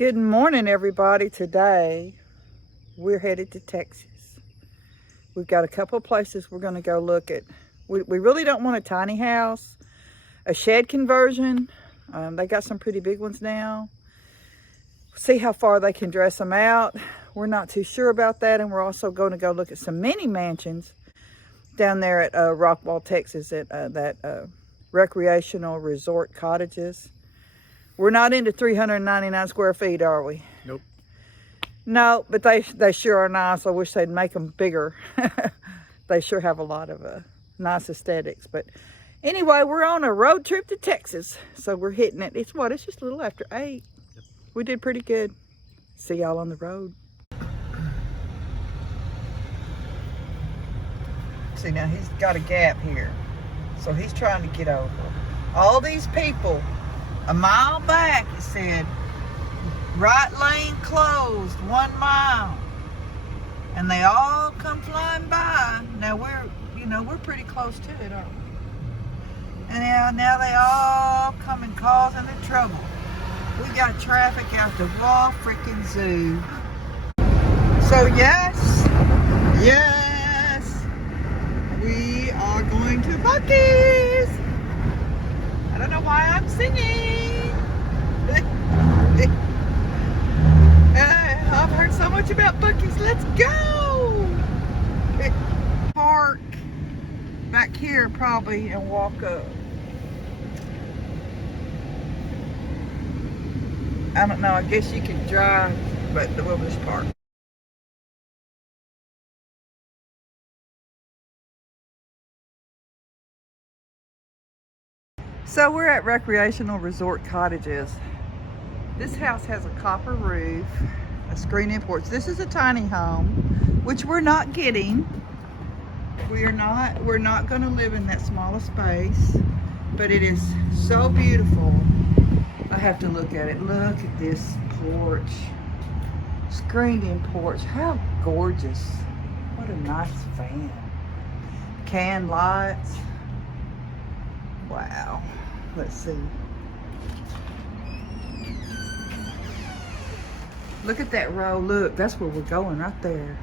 Good morning, everybody. Today we're headed to Texas. We've got a couple of places we're going to go look at. We really don't want a tiny house, a shed conversion. They got some pretty big ones now. See how far they can dress them out. We're not too sure about that, and we're also going to go look at some mini mansions down there at Rockwall, Texas, at that recreational resort cottages. We're not into 399 square feet, are we? Nope. No, but they sure are nice. I wish they'd make them bigger. They sure have a lot of nice aesthetics. But anyway, we're on a road trip to Texas, so we're hitting it. It's just a little after 8. Yep. We did pretty good. See y'all on the road. See, now he's got a gap here, so he's trying to get over. All these people, a mile back, it said, right lane closed, 1 mile. And they all come flying by. Now we're pretty close to it, aren't we? And now they all come and causing the trouble. We got traffic out the wall freaking zoo. So yes, we are going to Buc-ee's. I don't know why I'm singing. I've heard so much about Buc-ee's. Let's go. Park back here probably and walk up. I don't know. I guess you can drive, but we'll just park. So we're at Recreational Resort Cottages. This house has a copper roof, a screen-in porch. This is a tiny home, which we're not getting. We're not going to live in that small space, but it is so beautiful. I have to look at it. Look at this porch, screened-in porch. How gorgeous! What a nice van. Can lights. Wow. Let's see. Look at that row. Look, that's where we're going right there.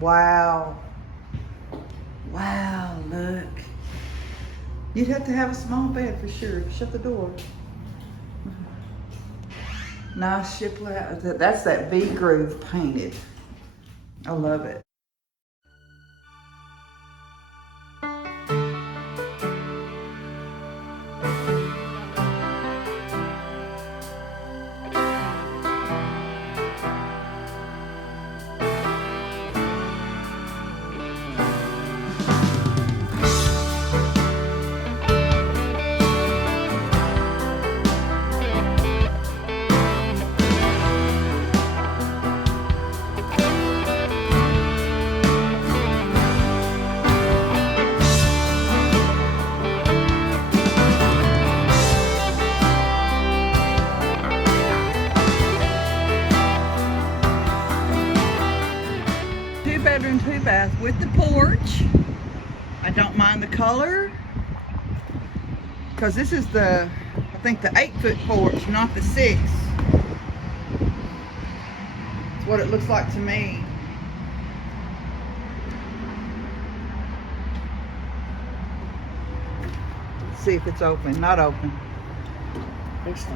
Wow. Wow, look. You'd have to have a small bed for sure. Shut the door. Nice shiplap. That's that V groove painted. I love it. Bedroom, 2 bath with the porch. I don't mind the color because this is I think the 8-foot porch, not the 6. It's what it looks like to me. Let's see if it's open. Not open. I think so.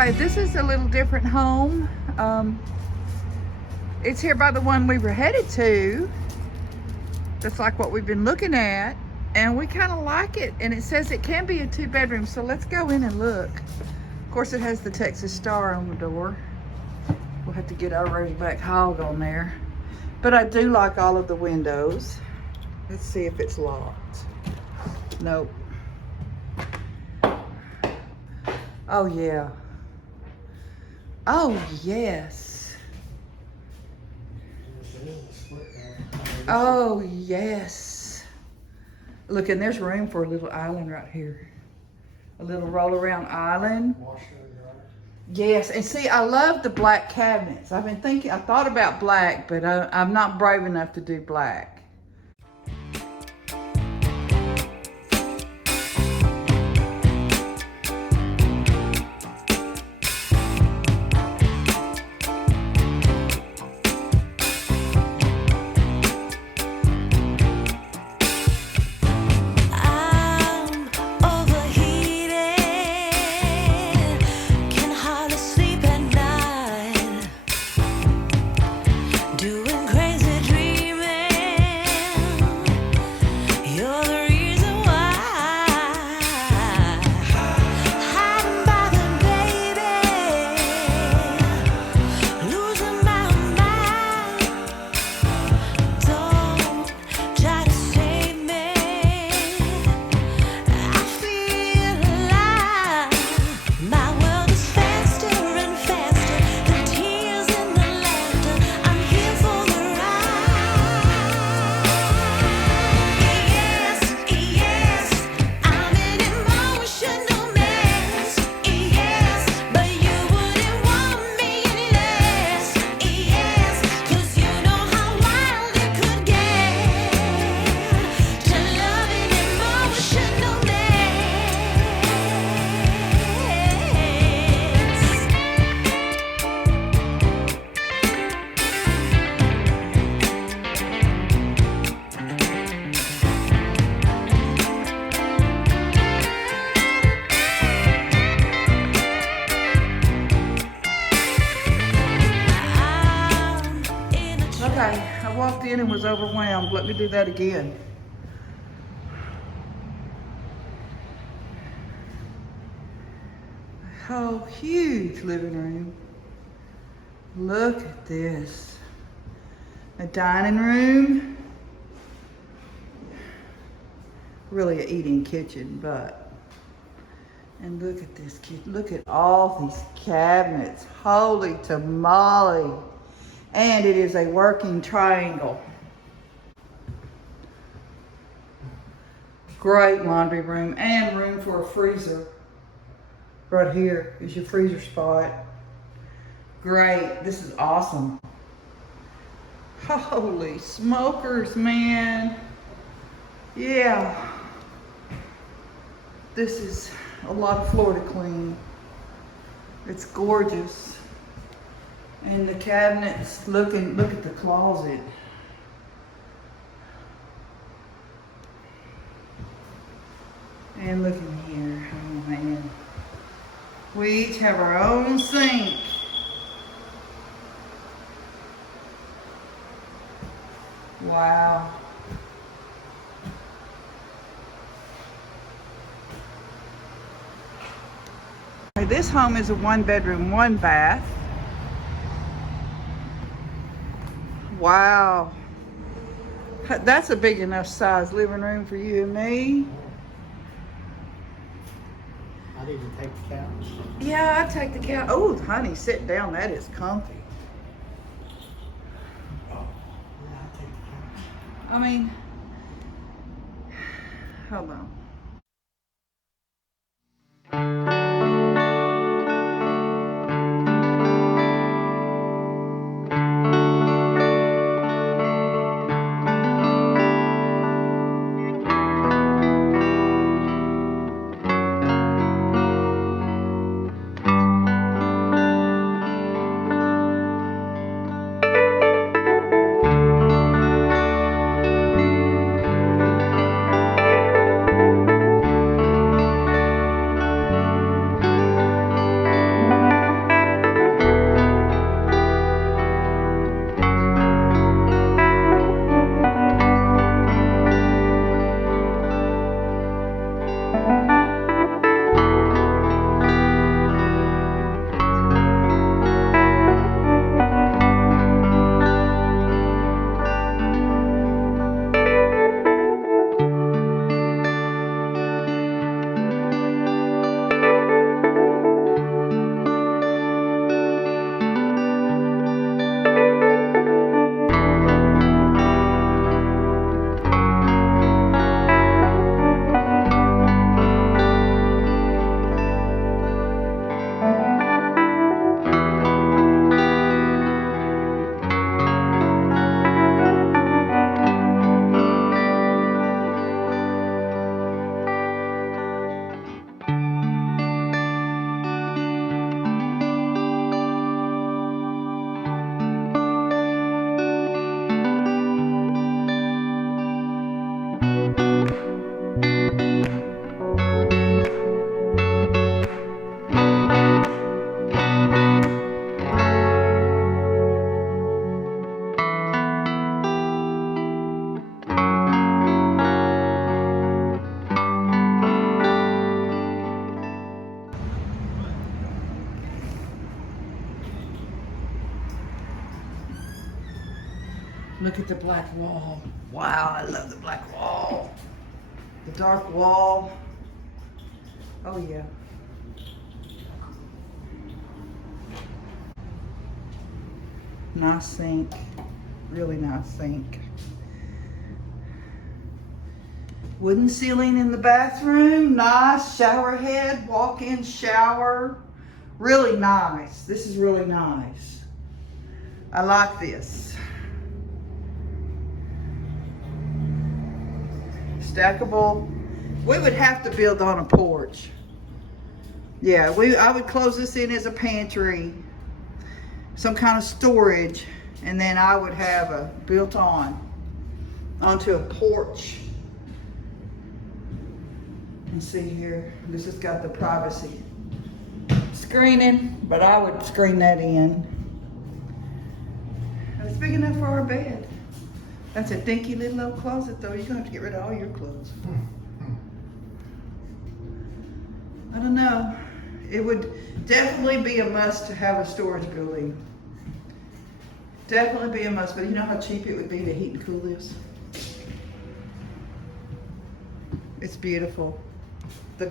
Okay, this is a little different home. It's here by the one we were headed to. That's like what we've been looking at, and we kind of like it. And it says it can be a 2-bedroom, so let's go in and look. Of course, it has the Texas Star on the door. We'll have to get our Razorback Hog on there. But I do like all of the windows. Let's see if it's locked. Nope. Oh, yeah. Oh, yes. Oh, yes. Look, and there's room for a little island right here. A little roll-around island. Yes, and see, I love the black cabinets. I've been thinking, I thought about black, but I'm not brave enough to do black. Okay, I walked in and was overwhelmed. Let me do that again. Oh, huge living room. Look at this. A dining room. Really an eating kitchen, but. And look at this kid. Look at all these cabinets. Holy tamale. And it is a working triangle. Great laundry room and room for a freezer. Right here is your freezer spot. Great, this is awesome. Holy smokers, man. Yeah. This is a lot of floor to clean. It's gorgeous. And the cabinets, look at the closet. And look in here, oh man. We each have our own sink. Wow. This home is a 1-bedroom, 1-bath. Wow. That's a big enough size living room for you and me. I need to take the couch. Yeah, I take the couch. Oh, honey, sit down. That is comfy. Oh, yeah, I take the couch. I mean, hold on. Look at the black wall. Wow, I love the black wall. The dark wall. Oh yeah. Nice sink. Really nice sink. Wooden ceiling in the bathroom. Nice shower head, walk-in shower. Really nice. This is really nice. I like this. Stackable. We would have to build on a porch. Yeah, I would close this in as a pantry, some kind of storage, and then I would have a built onto a porch. And see here, this has got the privacy screening, but I would screen that in. It's big enough for our bed. That's a dinky little old closet though. You're gonna have to get rid of all your clothes. I don't know. It would definitely be a must to have a storage building. Definitely be a must, but you know how cheap it would be to heat and cool this? It's beautiful. The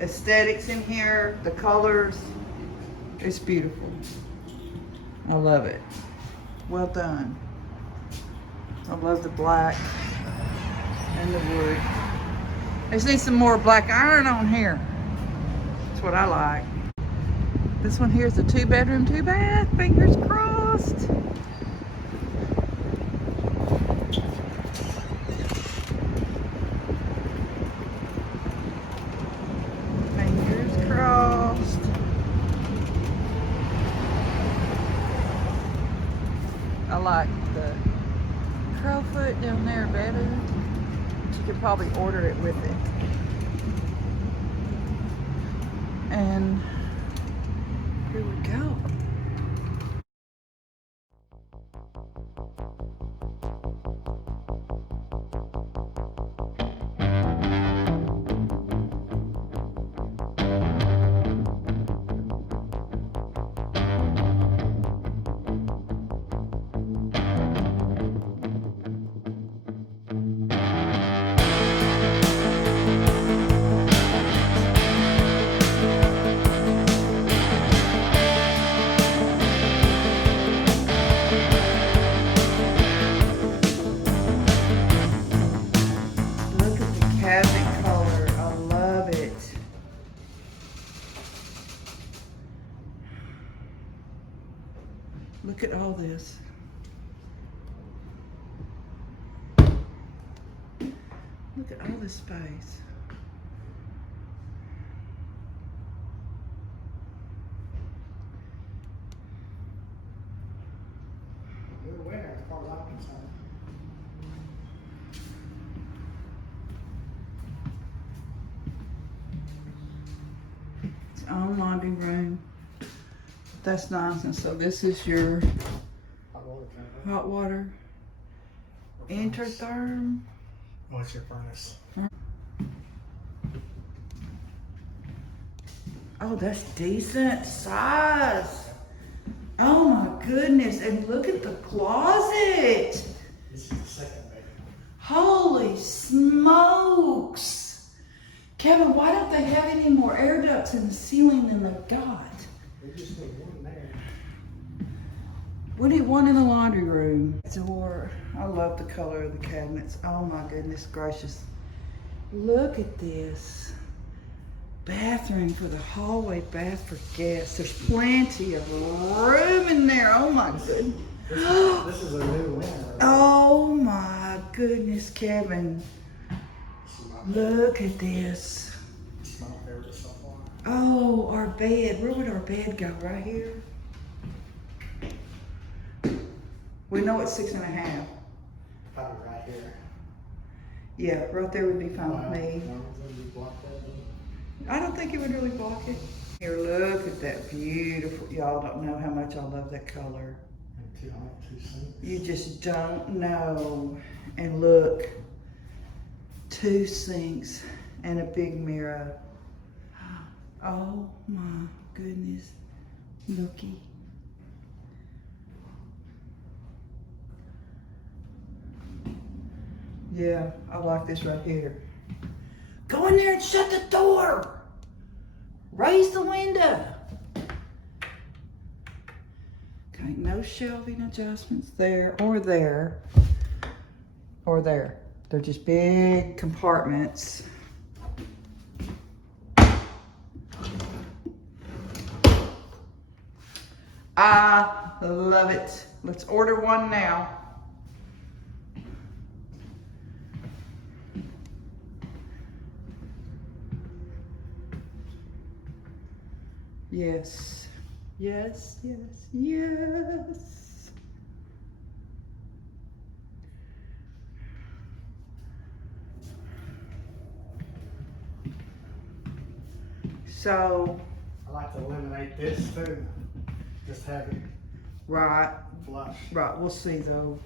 aesthetics in here, the colors, it's beautiful. I love it. Well done. I love the black and the wood. I just need some more black iron on here. That's what I like. This one here is a 2-bedroom, 2-bath. Fingers crossed. Fingers crossed. I like the crowfoot down there better. You could probably order it with it. And here we go. Look at the cabinet color. I love it. Look at all this. Look at all this space. Good winter, as far as I'm concerned. It's own laundry room. That's nice. And so this is your Hot water tank. hot water. Intertherm. Oh, it's your furnace. Oh, that's decent size. Oh my goodness. And look at the closet. This is the second bedroom. Holy smokes. Kevin, why don't they have any more air ducts in the ceiling than they've got? We just need one there. We need one in the laundry room. Door. I love the color of the cabinets. Oh my goodness gracious. Look at this. Bathroom for the hallway bath for guests. There's plenty of room in there. Oh my goodness. This is a new window. Oh my goodness, Kevin. This is my Look at this. This is my favorite so far. Oh, our bed. Where would our bed go? Right here? We know it's 6.5. Probably right here. Yeah, right there would be fine Wow. with me. No, you block that, don't you? I don't think it would really block it. Here, look at that beautiful. Y'all don't know how much I love that color. And two sinks. You just don't know. And look, 2 sinks and a big mirror. Oh my goodness. Looky. Yeah, I like this right here. Go in there and shut the door. Raise the window. Okay, no shelving adjustments there or there or there. They're just big compartments. I love it. Let's order one now. Yes, yes, yes, yes. So, I like to eliminate this too. Just have it right, flush. right, we'll see though.